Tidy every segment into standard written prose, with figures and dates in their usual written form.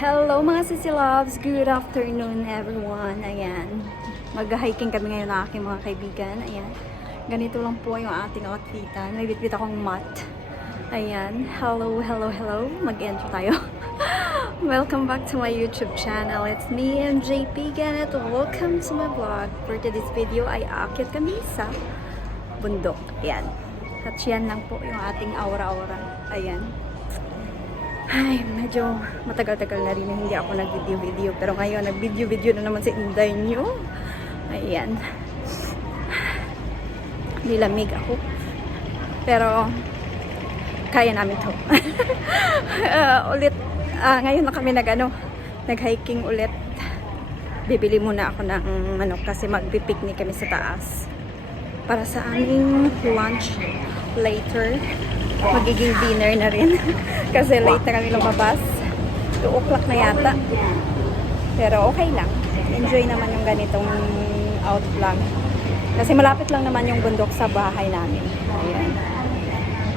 Hello mga sisi loves! Good afternoon everyone! Ayan. Mag-hiking kami ngayon ng aking mga kaibigan. Ayan. Ganito lang po yung ating outfitan. May bitbit akong mat. Ayan. Hello, hello, hello. Mag-intro tayo. Welcome back to my YouTube channel. It's me, MJP Ganet. Welcome to my vlog. For today's video ay aakyat kami sa bundok. Ayan. At yan lang po yung ating aura-aura. Ayan. Ay, medyo matagal-tagal na rin na hindi ako nag-video-video. Pero ngayon, nag-video-video na naman sa Inday nyo. Ayan. Nilamig ako. Pero, kaya namin to. Ngayon na kami nag-hiking ulit. Bibili muna ako ng manok kasi mag-picnic kami sa taas. Para sa aming lunch later. Magiging dinner na rin. Kasi late na kami lumabas. 2 o'clock na yata. Pero okay lang. Enjoy naman yung ganitong out vlog. Kasi malapit lang naman yung bundok sa bahay namin. Ayan.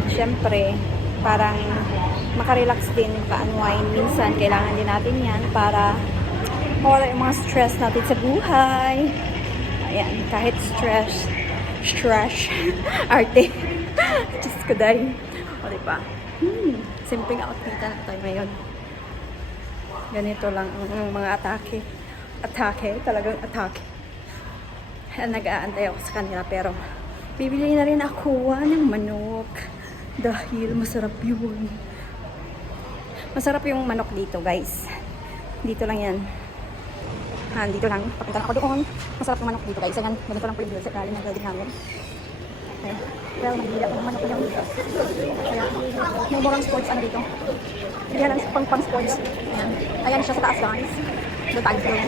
Siyempre, parang makarelax din, pa-unwind. Minsan, kailangan din natin yan para mawala yung mga stress natin sa buhay. Ayan. Kahit stress, arte. Diyos ko dahil. O diba? Simpleng outfitan na tayo ngayon. Ganito lang ang mga atake. Talagang atake. Nag-aantay ako sa kanila pero bibili na rin ako ng manok. Dahil masarap yun. Masarap yung manok dito, guys. Dito lang yan. Dito lang. Pakita na ako doon. Masarap yung manok dito, guys. Ganito lang po yung sa kalim ng building namin. Well, magbili ako ng manok yung dito. Kaya, may murang sports dito. Hindi lang pang sports. Ayan. Ayan siya sa taas, guys. Doon tayo doon.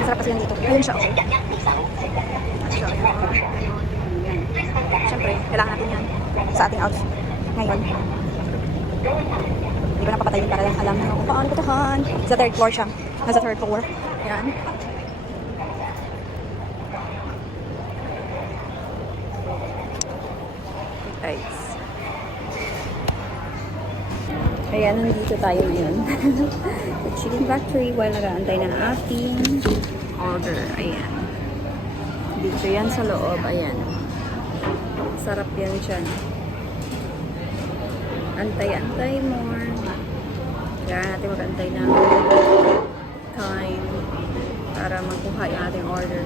Masarap kasi yan dito. Ayun siya, okay. Siyempre, kailangan natin yan sa ating outfit ngayon. Hindi ko napapatayin para lang alam nyo kung paano putahan. Sa 3rd floor siya. Nasa 3rd floor. Ayan. Guys. Ayan, nandito tayo ngayon. The chicken factory while nag-aantay ng ating order. Ayan. Dito yan sa loob. Ayan. Sarap yan dyan. Antay-antay more. Kaya natin mag-antay na time para makuha yung ating order.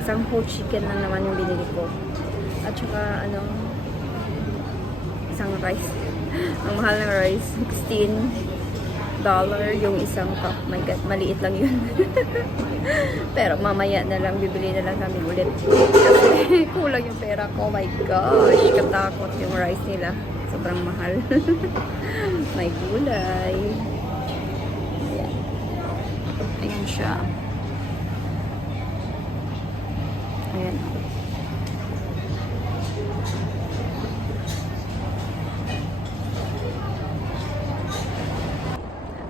Isang whole chicken lang naman yung binili ko. At saka isang rice. Ang mahal ng rice, $16 yung isang cup. My God, maliit lang yun. Pero mamaya na lang, bibili na lang kami ulit. Kasi kulang yung pera ko. My gosh, katakot yung rice nila. Sobrang mahal. May gulay. Ayan. Ayan siya. Ayan.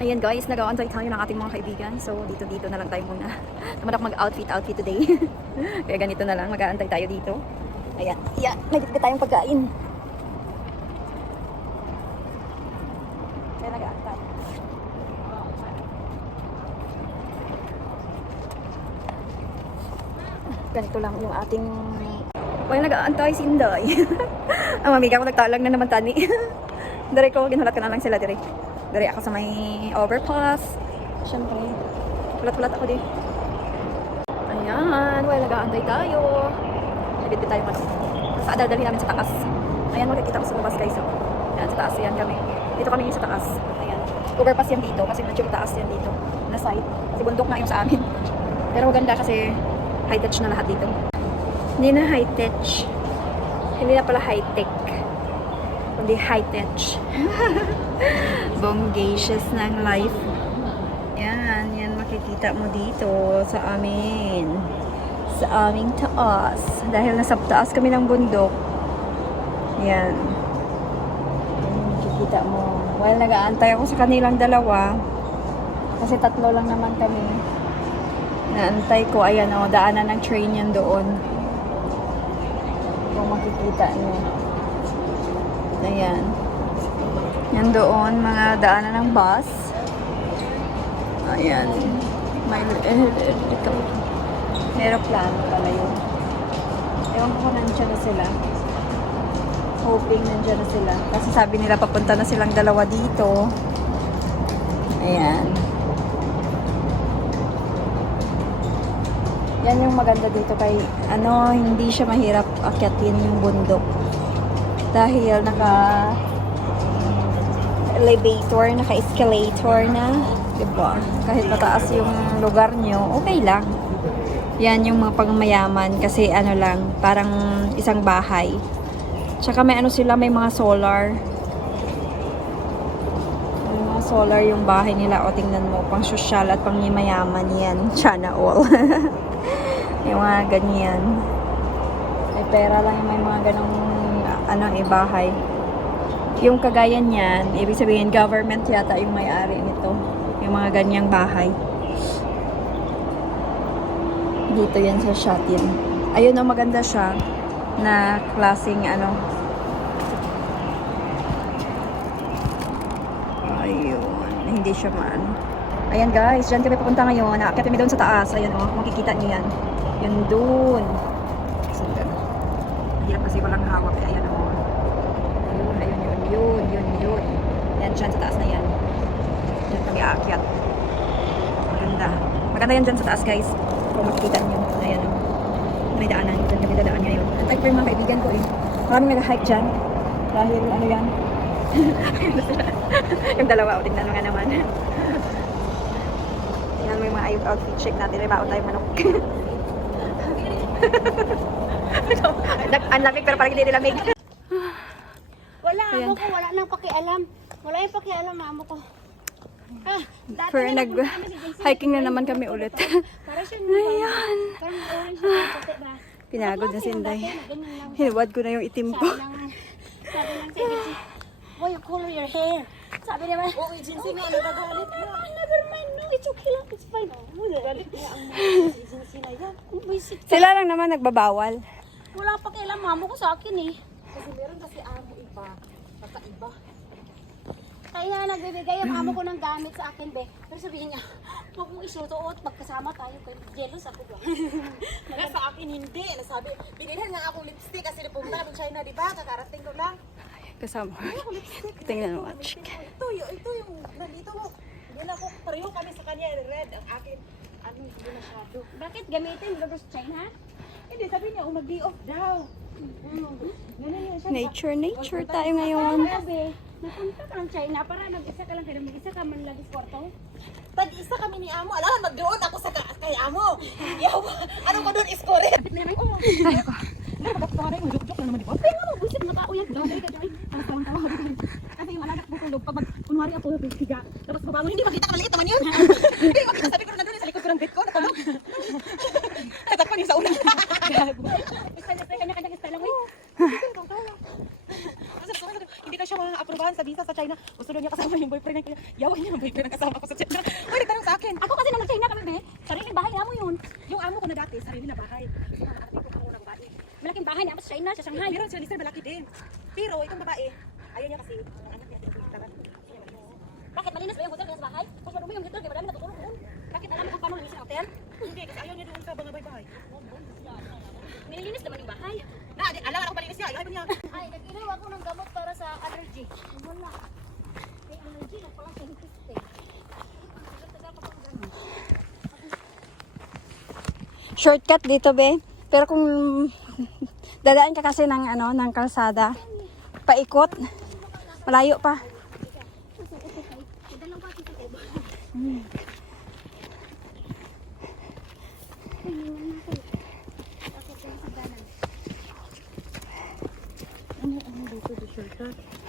Ayan guys, nag-aantay tayo ng ating mga kaibigan. So, dito na lang tayo muna. Naman ako mag-outfit today. Kaya ganito na lang, mag-aantay tayo dito. Ayan, yan, may dito tayong pagkain. Kaya nag-aantay. Ganito lang yung ating... Well, nag-aantay si Inday. Ang mamiga ko nagtalag na naman tani. Dari ko, ginulat ko na lang sila dire. Dari ako sa may overpass. Siyempre, ulat-ulat ako din. Ayan, well, nag-aantay tayo. Nabitbit tayo mas. Sa adal-dalhin namin sa taas. Ayan, magkikita ko sa labas guys. Ayan, sa taas yan kami. Dito kami sa taas. Ayan, overpass yan dito kasi medyo taas yan dito. Na side. Kasi bundok na yung sa amin. Pero maganda kasi high-touch na lahat dito. Hindi na high-touch. Hindi na pala high-tech. Kundi high-touch. Bonggacious ng life. Yan makikita mo dito sa amin. Sa aming taas. Dahil nasa taas kami ng bundok. Yan. Makikita mo. While nag-aantay ako sa kanilang dalawa. Kasi 3 lang naman kami. Naantay ko. Ayan o, daanan ng train yan doon. Kung makikita nyo. Ayan. Yan doon, mga daanan ng bus. Ayan. May ito. Aeroplano pala yun. Ewan ko kung nandiyan na sila. Hoping nandiyan na sila. Kasi sabi nila papunta na silang dalawa dito. Ayan. Yan yung maganda dito kay, hindi siya mahirap akyatin yung bundok. Dahil naka-elevator, naka-escalator na. Diba? Kahit mataas yung lugar nyo, okay lang. Yan yung mga pangmayaman kasi lang, parang isang bahay. Tsaka may sila, may mga solar. May mga solar yung bahay nila. O tingnan mo, pang sosyal at pang mayaman yan. Sana all. Yung mga ganyan. May pera lang yung may mga ganong bahay. Yung kagaya niyan, ibig sabihin government yata yung may-ari nito. Yung mga ganyang bahay. Dito yan sa Shatin. Ayun, maganda siya na klaseng ayun, hindi siya ayan guys, dyan kami papunta ngayon. Naakyat kami doon sa taas. Ayan makikita niyo yan. Yun doon. So, hirap kasi walang hawak. Ayan yun. Yan dyan sa taas na yan. Dyan kami aakyat. Maganda yan dyan sa taas guys. Kung makikita niyo. Ayan may daanan. Dyan kami dadaan ngayon. At for yung mga kaibigan ko maraming nag-hike dyan. Dahil yan. Yung dalawa. Tingnan mo nga naman. Tingnan mo yung mga outfit check natin. May baon tayo manok. Ang lamig pero parang hindi nilamig. Wala, amo ko, wala nang pakialam. Wala yung pakialam, amo ko. Pero nag-hiking na naman kami ulit. Para siya Ayan. parang orange na puti ba? Pinagod na si Inday. Ganyan lang. Hinwad ko na yung itim ko. Sabi lang sa agency, why you color your hair? Sabi naman, oh, agency nga, nagagalit na. Never mind, no, it's okay lang, it's fine. Nagagalit niya ang agency na yan. Sila lang naman nagbabawal. Wala pakialam, amo ko sa akin eh. Kasi meron kasi amo iba, kakaiba. Kaya nga nagbibigay ang amo ko ng gamit sa akin, be. Pero sabihin niya, huwag mong isusuot, magkasama tayo. Jealous ako ba? Kaya sa akin hindi. Nasabi, binilhan nga akong lipstick kasi pumunta kami China, di ba? Kakarating ko lang. Kasama. Tingnan mo. Ito yung nandito mo. Yun ako, pareho kami sa kanya, red. Ang akin, hindi masyado. Bakit gamitin? Lagos China? Hindi, sabi niya, mag-day off daw. Ganun yun siya. Nature tayo ngayon. Sabi, napunta ka ng China para mag-isa ka lang, kaya mag-isa ka man lagi sa kwarto. Tag-isa kami ni Amo. Alam, mag-doon ako sa kay Amo. Yaw, ano ko doon, iskore. Kapit na naman, oo. Ay, ako. Nakakatawa yung joke na naman, di ba? Kaya nga mo, busit na tao yan. Dahil ka dyan. Tawa-tawa. Kasi yung anak ko tulog. Pag kunwari ako, higa. Tapos babangon, Hindi makita ka maliit naman yun. Hindi makita, sabi ko na nandun sa likod ko ng bed ko. Natulog. Tatakpan yung sa una. kanya-kanyang style lang, eh. Hindi na siya ma-aprobahan sa visa sa China. Gusto daw niya kasama yung boyfriend niya. Yawan niya ang boyfriend ang kasama ko sa China. Uy, nagtanong sa akin. Ako kasi nung China kami, be. Sariling bahay na mo yun. Yung amo ko na dati, sarili na bahay. Yung mga ate ko na babae. Malaking bahay na sa China, sa Shanghai. Meron siya, Lister, malaki din. Pero itong babae, ayaw niya kasi, ang anak niya, tinitara. Bakit malinis ba yung hotel kaya sa bahay? Mas madumi yung hotel, kaya marami natutulog doon. Bakit alam mo kung paano malinis ang hotel? Hindi, kasi ayaw niya doon sa bahay. Nililinis naman yung bahay. Alam ako malinis niya, ayaw niya. Ay, nag-inom ako ng gamot para sa allergy. Wala. May allergy lang pala sa hipiste. Shortcut dito, be. Pero kung dadaan ka kasi ng ng kalsada, paikot, malayo pa.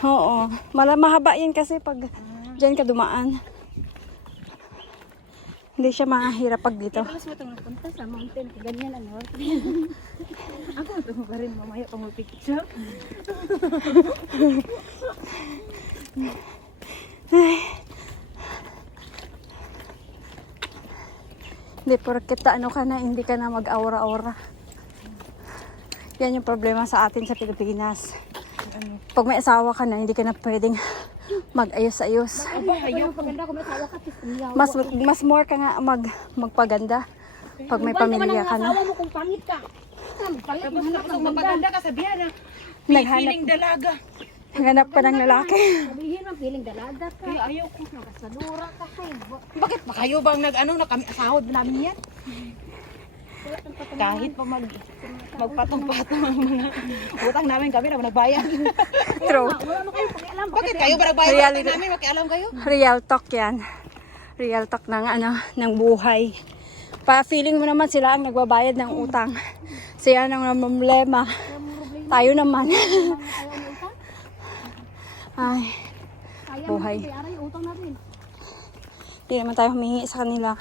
Oo. Mahaba yan kasi pag dyan ka dumaan. Hindi siya mahirap pag dito. Tapos mo itong napunta sa mountain. Ganyan ang work. Ako, ito mo pa rin, mamaya pang mag-picture. Hindi, porket ano ka na, hindi ka na mag-aura-aura. Yan yung problema sa atin sa Pilipinas. Pag may asawa ka na, hindi ka na pwedeng mag-ayos-ayos. Ayaw paganda ko may asawa ka. Mas more ka nga magpaganda pag may pamilya ka na. Asawa mo kung pangit ka. Magpalit mo hanap ng maganda. Maganda ka sabihan na. Naghanap, Feeling dalaga. naghanap ka ng lalaki. Sabihin mo, feeling dalaga ka. Kaya ayaw ko. Nakasadura ka kay. Bakit ba kayo bang sahod namin yan? Kahit pa magpatong-patong ang mga utang namin kami na nagbayad. True. Wala mo kayo pakialam. Bakit kayo ba nagbayad ng Reality. utang namin? Makialam kayo? Real talk yan. Real talk ng buhay. Pa-feeling mo naman sila ang nagbabayad ng utang. Sila ang problema. Tayo naman. Ay, buhay. Kaya yung utang natin. Hindi naman tayo humingi sa kanila.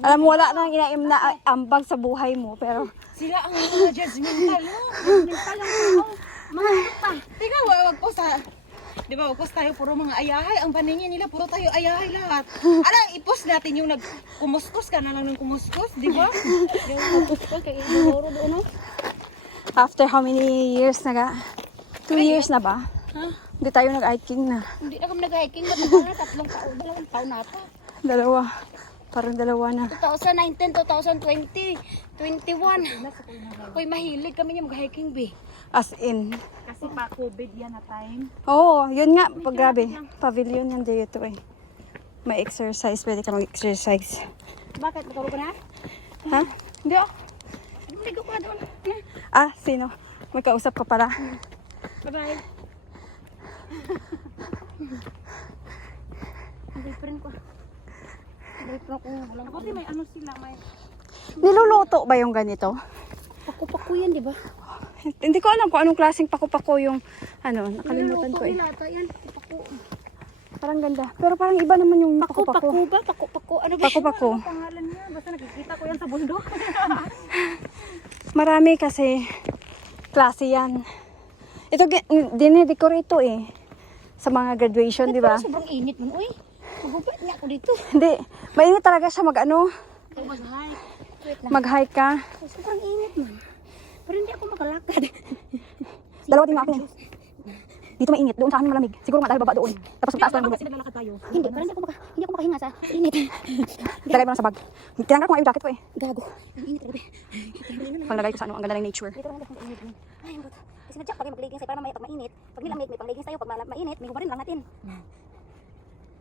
Alam mo, wala nang inaim na ambag sa buhay mo. Pero, Sila ang mga judgmental, no? Mental ang tao. Mga utang. Tingnan, wag po sa... Di ba, wag tayo puro mga ayahay. Ang paningin nila, puro tayo ayahay lahat. Alam, i-post natin yung nag-kumuskus ka na lang ng kumuskus, di ba? Okay, iduro doon no? after how many years na 2 years na ba? Hindi tayo nag-hiking na. Hindi na kami nag-hiking. Matagal na, 3 taon. 2 taon na ata. Dalawa. Parang dalawa na. 2019, 2020, 21. Koy mahilig kami niya mag-hiking, be. As in. Kasi pa COVID yan na time. Oo, yun nga. Pag grabe. Pavilion yan dito eh. May exercise. Pwede ka mag-exercise. Bakit? Matulog ka na? Ha? Hindi ako. Hindi ko pa doon. Ah, sino? May kausap ka pala. Bye-bye. Hindi pa rin ko. Hindi pa ko. Kasi may ano sila, may... Niluluto ba yung ganito? Paku-paku yan, di ba? Hindi ko alam kung anong klaseng paku-pako yung nakalimutan ko eh. Niluluto nila ata yan. Paku. Parang ganda. Pero parang iba naman yung paku-pako. Paku-paku ba? Paku-paku. Ano ba? Paku-pako. Ano pangalan niya? Basta nakikita ko yan sa bundok. Marami kasi klase yan. Ito, dinedecorate ito eh. Sa mga graduation, di ba? Sobrang init man. Uy, magubad nga ako dito. Hindi. Mainit talaga siya mag-ano. Mag-hike. Wait lang. Mag-hike ka. Sobrang init man. Pero hindi ako makalakad. Dalawa din nga ako. Dito mainit. Doon sa amin malamig. Siguro nga dahil baba doon. Tapos taas lang Kasi naglalakad tayo. Hindi, pero hindi ako makahinga sa init. Lagay mo lang sa bag. Tinanggal ko nga yung jacket ko eh. Gago. Ang init talaga. Panglagay ko sa ano. Ang ganda ng nature. Dito lang ang init. Ay, ang buta. Kasi nadyak pag mag-leggings tayo para mamaya pag mainit. Pag nilamig, may pang-leggings tayo. Pag mainit, may hubarin lang natin.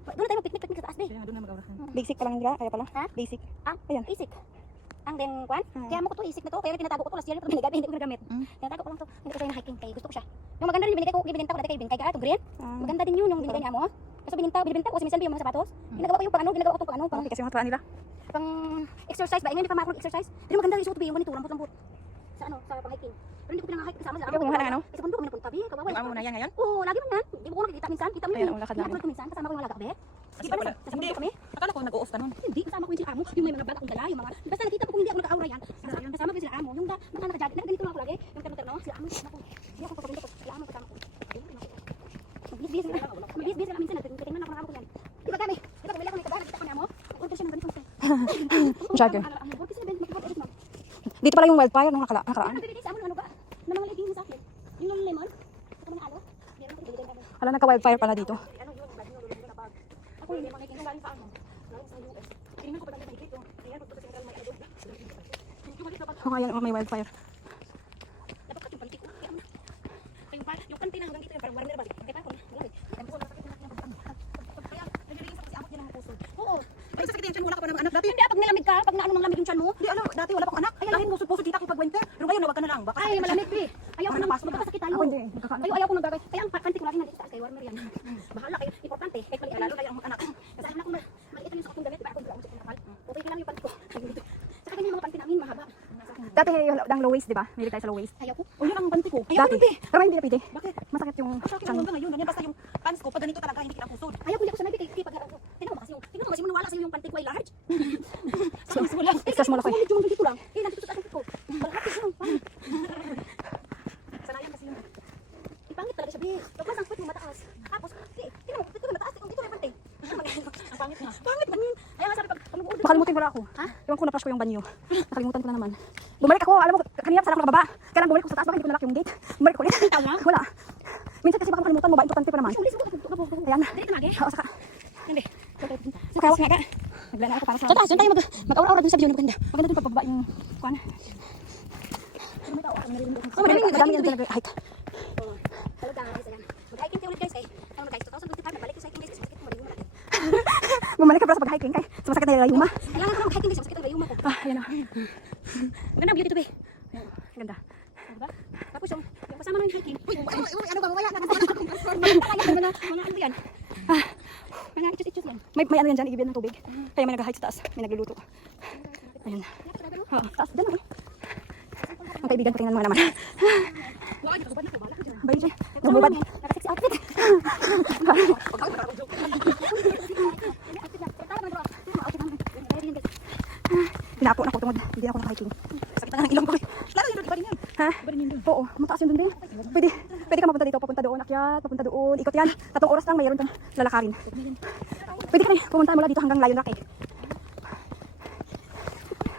Doon na tayo mag-picnic sa taas, be. Kaya doon na mag-aurakan. Basic pa lang nila. Kaya pala. Ha? Basic. Ah, Ayan. isik. Ang din, kwan? Kaya mo ko to, isik na to. Kaya tinatago ko to. Last year, pag nagabi, hindi ko nagamit. Tinatago ko lang to. Hindi ko sa'yo na hiking. Kaya gusto ko siya. Yung maganda rin, binigay ko, binigay ko dati kay Bingkay ka. Ito green. Maganda din yun, yung binigay niya mo. Kaso binibinta ko kasi minsan yung mga sapatos. Ginagawa ko yung ginagawa ko pang Okay, kasi yung hataan nila. pang exercise ba? Hindi pa makro exercise. Pero maganda yung suot ko yung ganito, lambot-lambot. Sa sa pang-hiking. Pero hindi ko pinang-hike kasama sila. Ikaw kumuha ng ano? Kasi kung doon kami napunta, be. Kawawa. Ikaw muna yan ngayon? Oo, lagi man yan. Hindi mo ko nakikita minsan. Kita mo Ayan, yung ang lakad namin. upload ko minsan. Kasama ko yung alaga ko, be. Di ba wala. nasa mundo kami? Akala ko nag-o-off ka nun. Hindi, kasama ko yung sila amo. Yung may mga bata kong dala, yung mga... Basta nakita ko kung hindi ako nag-aura yan. Kasama ko yung sila amo. Yung mga naka-jacket, nakaganito lang ako lagi. Yung terno-terno, sila amo. Kasama ko. Hindi ako papaganito. Sila amo kasama ko. Mabis-bis sila. Mabis-bis sila minsan. Tingnan ako ng amo ko yan. Di ba kami? Di ba bumili ako ng kabahan? Nakita ko niya mo? Order siya ng ganito. Jagger. Order siya ng ganito. Dito pala yung wildfire nung nakaraan. Ano ba? Nanangalig yung sa akin. Yung lolo lemon. Ito mga alo. Meron ko dito. Hala, nagka-wildfire pala dito. Ano yun? Bag yung lolo na bag. Ako yung lemon yung galing sa ano? Galing sa US. Tingnan ko pa lang dito. Ayan, pagpunta sa central may alo. Yung balik dapat Oh, ayan, may wildfire. dapat kat yung panty ko. Kaya mo na. Yung panty na hanggang dito yung parang warmer balik. Kaya pa ako malamig. Kaya mo sakit na kaya nagiging sa kasi abot niya ng puso. Oo. Ay, sa sakit yung tiyan mo, wala ka pa ng anak. Dati, Hindi pag nilamig ka, pag naano ng lamig yung tiyan mo. di ano, dati wala pang anak. Kaya lahin musod-pusod kita ko pag winter. Pero ngayon, nawag ka na lang. Baka Ay, malamig pre. Ayaw ko nang magkakasakit tayo. Ako hindi. Nagkakaano. Ayaw ko nang gagawin. Kaya ang panty ko lagi nandito sa kay warmer yan. Bahala kayo. Importante. Kahit mali lalo na yung anak. Kasi anak ko maliit lang yung sakot kong damit. Diba ako brown sa pinakapal. Okay lang yung panty ko. Saka ganyan yung mga panty namin mahaba. Dati yung low waist, di ba? May tayo sa low waist. Ayaw ko. O yun ang panty ko. Ayaw ko Dati. nun, Pero ngayon hindi na pwede. Bakit? Masakit yung Sa akin tiyan. hanggang ngayon, ganyan. Basta yung pants ko, pag ganito talaga, hindi kita pusod. Ayaw ko hindi ako sanay. Kaya pag tingnan mo kasi maniwala sa'yo yung panty ko ay large. So, wala. Extra small ako eh. Sulit yung dito lang. Eh, nandito sa akin ko. Balhati siya. Sanayan kasi yung... Ipangit talaga siya, bis. Pag masang puwet mo mataas. Tapos, tingnan mo, dito mataas. Dito may panty. Ang pangit na. Pangit man yun. Ayaw nga sabi pag mag-order. Nakalimutan ko na ako. Ha? Iwan ko na-flash ko yung banyo. Nakalimutan ko na naman. Bumalik ako. Alam mo, kanina sa lang nakababa. Kaya lang bumalik ko sa taas. Baka hindi ko nalock yung gate. Bumalik ko ulit. Tama. Wala. Minsan kasi baka makalimutan mo ba? Importante pa naman. Ulis Ayan. Dali ka magi. Oo, saka. Hindi. Sa kawak nga ka. Naglana ako para sa... Sa taas, dyan tayo mag-aura-aura dun sa view. Maganda. Maganda dun pagbaba yung kuan. Oh, madami yan talaga hike. Mag-hiking tayo ulit guys. Ano guys, 2025 nagbalik ko sa hiking guys. Masakit mo rin natin. Bumalik ka para sa pag-hiking kay sumasakit na yung rayuma. Kailangan ko na mag-hiking guys. Masakit ang rayuma ko. Ayan o. Maganda ang view dito be. Ganda. Diba? Tapos yung kasama na yung hiking. Uy, ano ba? Mamaya na. Mga ano yan? Mga ichus-ichus yan. May ano yan dyan, ibigyan ng tubig. Kaya may nag-hike sa taas. May nagluluto. Ayan. Oo, taas. Dyan lang. Ang kaibigan ko tingnan mga naman. Bayo siya. Nabubad. Nakasexy outfit. Pinapo na ko tungod. Hindi na ako naka-hiking. Sakit na ng ilong ko. Lalo yung iba rin yan. Ha? Oo, mataas yun dun din. Pwede ka mapunta dito, papunta doon, akyat, papunta doon, ikot yan. 3 oras lang, mayroon kang lalakarin. Pwede ka na pumunta mula dito hanggang Lion Rock eh.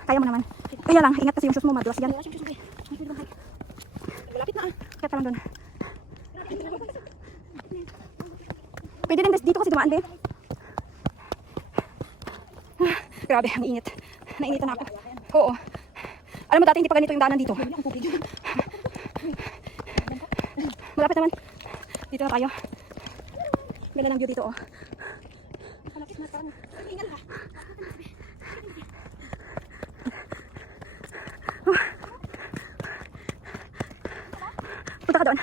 Kaya mo naman. Kaya lang, ingat kasi yung sus mo, madulas yan. Malapit na. Kaya pa lang doon. Pwede din dito kasi dumaan din. Grabe, ang init. Nainitan na ako. Oo. Alam mo dati hindi pa ganito yung daanan dito. Malapit naman. Dito na tayo. Ganda ng view dito oh. Punta ka doon.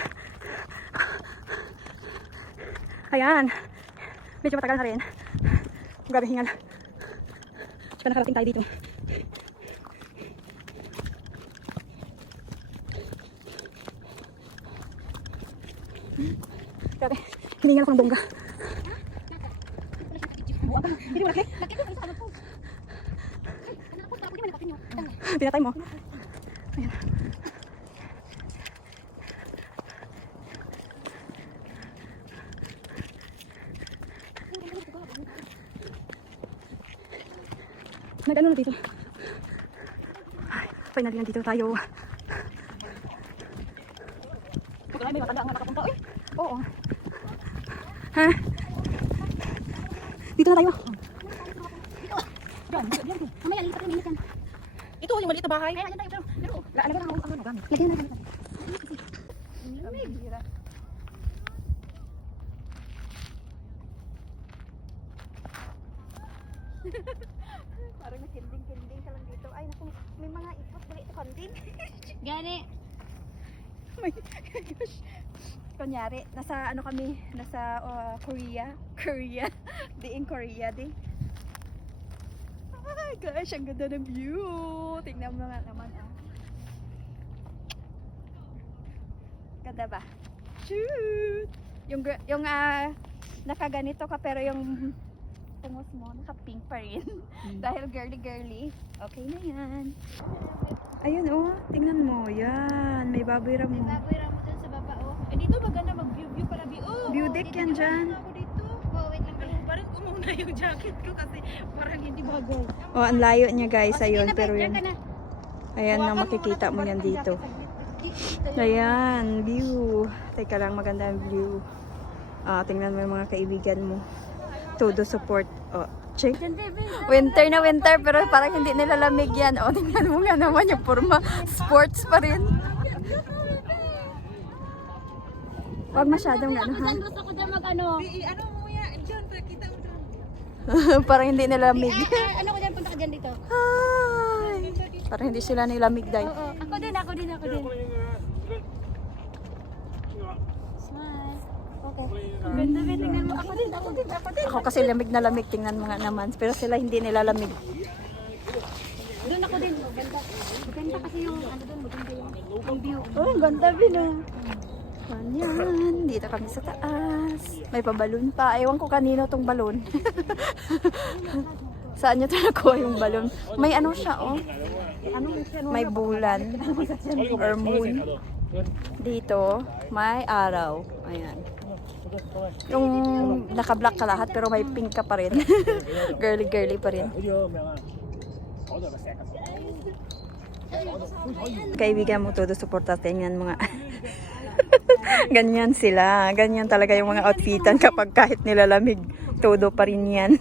Ayan. Medyo matagal na rin. Grabe hingal. Tsaka nakarating tayo dito. Grabe. Hiningal ako ng bongga. Hindi mo laki? Pinatay mo. Ayan. Nag-ano na dito? Ay, finally nandito tayo. May matanda ang nakapunta. Uy. Oo. Ha? Dito na tayo. Diyan. Mamaya lipat yung init yan. Ito yung maliit na bahay. Kaya yan tayo. Pero Lagyan na ang gamit. lagyan natin. Parang nakinding-kinding ka lang dito. Ay, naku, may mga ipot. Dali ito kanding. Gani. My gosh. Kunyari, nasa ano kami, nasa Korea. Di in Korea, di. Ay gosh, ang ganda ng view. Tingnan mo nga naman. Ah. Ganda ba? Shoot! Yung nakaganito ka pero yung tungos mo naka-pink pa rin. Dahil girly. Okay na yan. Ayun oh, tingnan mo. Yan, may baboy ramo. Baboy ramo dun sa baba oh. Eh dito maganda mag-view pala view. Oh, View deck yan dyan. ako dito. Oh, wait lang. Parang umuna yung jacket ko kasi parang hindi bagay. Oh, ang layo niya guys. Ayun, pero Diyan yun. ka na. Ayan na makikita mo yan dito. Ayan, view. Teka lang, maganda ang view. Tingnan mo yung mga kaibigan mo. Todo support. Oh, check. Winter na winter, pero parang hindi nilalamig yan. Oh, tingnan mo nga naman yung forma. Sports pa rin. Huwag masyadong ano ha. Gusto ko dyan mag-ano. Ano mo yan? Diyan, kita mo dyan. Parang hindi nilalamig. Ano ko dyan? Punta ka dyan dito. Ay, parang hindi sila nilamig dahil. Oo. Ako din. Smile. Okay. Ganda, tingnan mo. Ako din. Ako kasi lamig na lamig, tingnan mo nga naman. Pero sila hindi nilalamig. Doon ako din. Maganda. Maganda kasi yung ano doon. Maganda yung view. Oh, ang ganda Bino. Yan, dito kami sa taas. May pabalon pa. Ewan ko kanino tong balon. Saan nyo ito nakuha yung balon? May ano siya, oh. May bulan. Or moon. Dito, may araw. Ayan. Yung naka-black ka lahat, pero may pink ka pa rin. Girly pa rin. Kaibigan mo todo suporta tingnan mga Ganyan sila. Ganyan talaga yung mga outfitan kapag kahit nilalamig. Todo pa rin yan.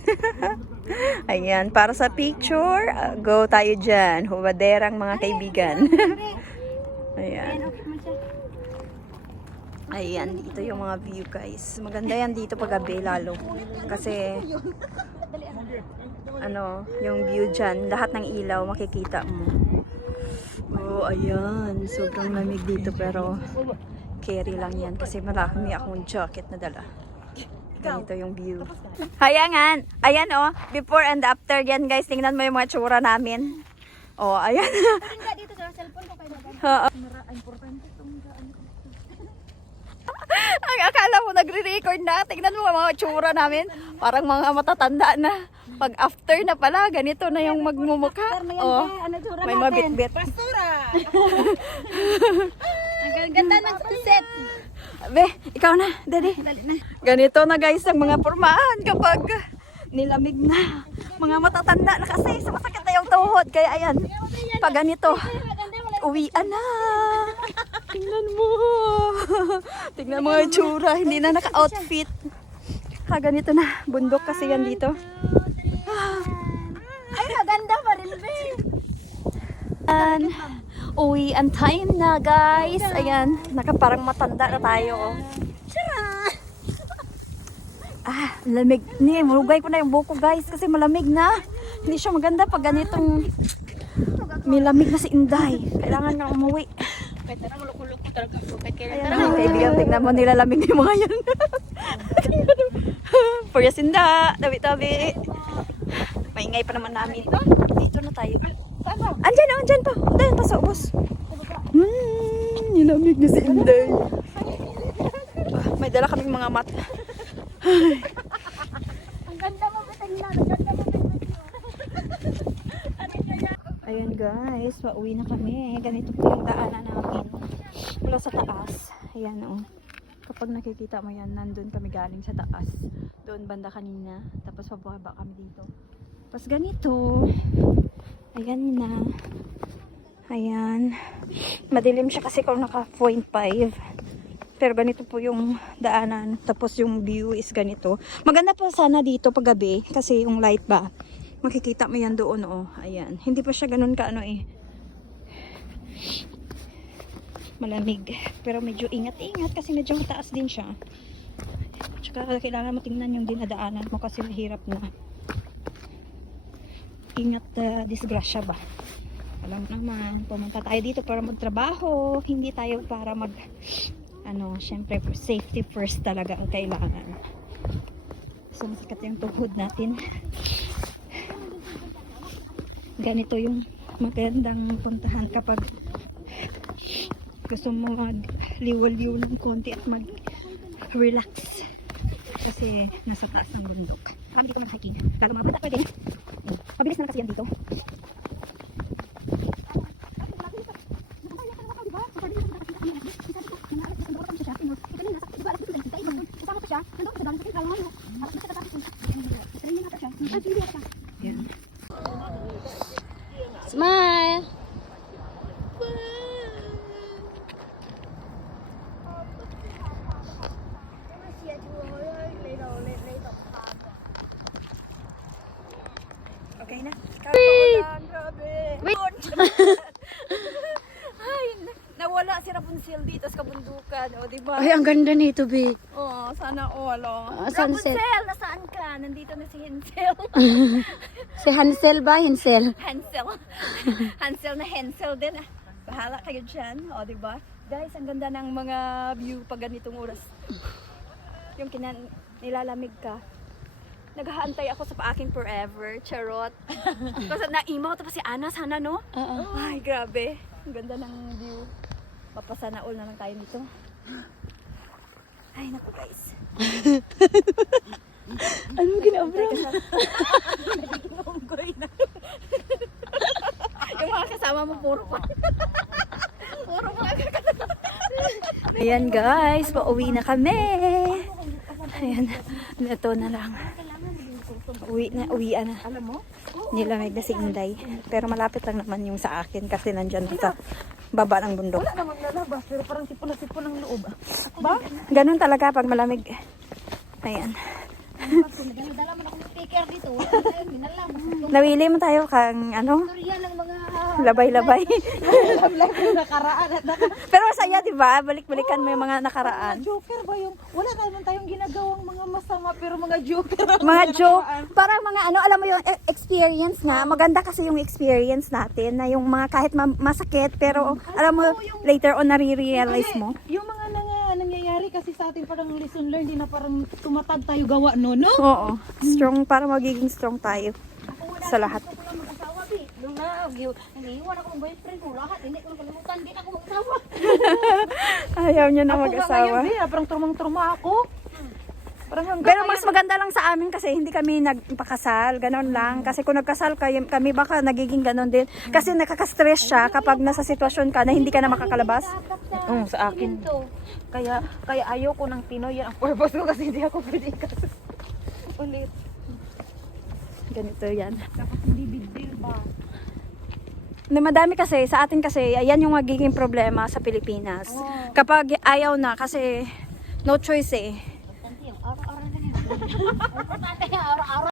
Ayan, para sa picture, go tayo dyan. Huwaderang mga kaibigan. Ayan. Ayan, dito yung mga view guys. Maganda yan dito pag gabi lalo. Kasi, yung view dyan, lahat ng ilaw makikita mo. Oh, ayan. Sobrang lamig dito pero carry lang yan kasi marami akong jacket na dala. Ganito yung view. Hayangan! Ayan oh, before and after yan guys. Tingnan mo yung mga tsura namin. Oh, ayan. Dito sa cellphone ko kayo Ang akala mo nagre-record na. Tingnan mo mga tsura namin. Parang mga matatanda na. Pag after na pala, ganito na yung magmumukha. Oh, may mabit-bit. Pastora! Ang ganda ng set. Be, ikaw na, daddy. Ganito na guys ang mga pormahan kapag nilamig na. Mga matatanda na kasi sumasakit na yung tuhod. Kaya ayan, pag ganito, uwian na. Tingnan mo. Tingnan mo yung tsura. Hindi na naka-outfit. Ganito na. Bundok kasi yan dito. Ay, maganda pa rin, be. Uwian time na guys. Ayan, parang matanda na tayo. Lamig. Marugay ko na yung buko guys kasi malamig na. Hindi siya maganda pag ganitong may lamig na si Inday. Kailangan na umuwi. Ayan, kaibigan, tignan mo nilalamig na yung mga yan. Purya Sinda, tabi-tabi. Maingay pa naman namin. Dito na tayo. Andyan pa. Dahil pa sa ubos. Nilamig na si Inday. May dala kaming mga mat. Ang ganda mo, tingnan. Ang ganda mo, Ayan guys, pauwi na kami. Ganito po yung daanan namin. Mula sa taas. Ayan oh. Kapag nakikita mo yan, nandun kami galing sa taas. Doon banda kanina. Tapos pababa kami dito. Tapos ganito. Ayan na. Ayan. Madilim siya kasi kung naka 0.5. Pero ganito po yung daanan. Tapos yung view is ganito. Maganda pa sana dito pag gabi. Kasi yung light ba. Makikita mo yan doon oh. Ayan. Hindi pa siya ganun ka malamig. Pero medyo ingat-ingat kasi medyo mataas din siya. Tsaka kailangan mo tingnan yung dinadaanan mo kasi mahirap na. Ingat disgrasya ba? Alam mo naman, pumunta tayo dito para magtrabaho. Hindi tayo para syempre safety first talaga ang kailangan. So masakit yung tuhod natin. Ganito yung magandang puntahan kapag gusto mo mag-liwal-liw ng konti at mag-relax kasi nasa taas ng bundok. Kami dito mag-hiking. Lalo mga bata pwede. Mabilis na kasi yan dito. Yan. Smile. Okay na. Grabe. Ay, nawala si Rapunzel dito sa kabundukan. O, diba? Ay, ang ganda nito, be. Oh, sana all. Sunset. Rapunzel, nasaan ka? Nandito na si Hansel. Si Hansel ba? Hansel? Hansel. Hansel na Hansel din. Bahala kayo dyan. O, diba? Guys, ang ganda ng mga view pag ganitong oras. Yung nilalamig ka. Naghahantay ako sa aking forever. Charot. Kasi naimaw tapos si Ana sana, no? Ay, grabe. Ang ganda ng view. Papasana all na lang tayo nito. Ay, naku guys. Ano ginabra? Yung mga kasama mo, puro pa. Puro mga kasama. Ayan guys, pauwi na kami. Ayan, ito na lang. Uwian na. Nilamig na si Inday. Pero malapit lang naman yung sa akin kasi nandyan sa baba ng bundok. Wala namang lalabas, pero parang sipon na sipon ang loob. Ba? Ganun talaga pag malamig. Ayan. Dala mo na akong speaker dito. Wala tayo, minalam. Nawili mo tayo kang ano, Storya ng mga... labay-labay. Live yung nakaraan at Pero masaya, di ba? Balik-balikan mo yung mga nakaraan. joker ba yung, wala naman tayong ginagawang mga masama, pero mga joker ang Mga joke, nakaraan. parang mga ano, alam mo yung experience nga, maganda kasi yung experience natin, na yung mga kahit masakit, pero alam mo, later on nare-realize mo. Yung mga nangyayari kasi sa atin parang lesson learned, di na parang tumatag tayo gawa, no? Oo, strong, para magiging strong tayo sa lahat. Gusto ko lang mag-asawa, Bi. Nung naiiwan ako ng boyfriend ko, lahat, hindi ko nakalimutan, hindi na ako mag-asawa. Ayaw niya na Ako nga mag-asawa. ngayon, parang turmang-turma ako. Parang hanggang Pero mas maganda lang sa amin kasi hindi kami nagpakasal, ganon lang. Kasi kung nagkasal kami baka nagiging ganon din. Kasi nakaka-stress siya kapag nasa sitwasyon ka na hindi ka na makakalabas. sa akin. Kaya ayaw ko ng Pinoy, yan ang purpose ko kasi hindi ako pwede ikasal. Ulit. Ganito yan. Tapos hindi big deal ba? Na madami kasi, sa atin kasi, ayan yung magiging problema sa Pilipinas. Kapag ayaw na, kasi no choice eh. Araw-araw na yan. Araw-araw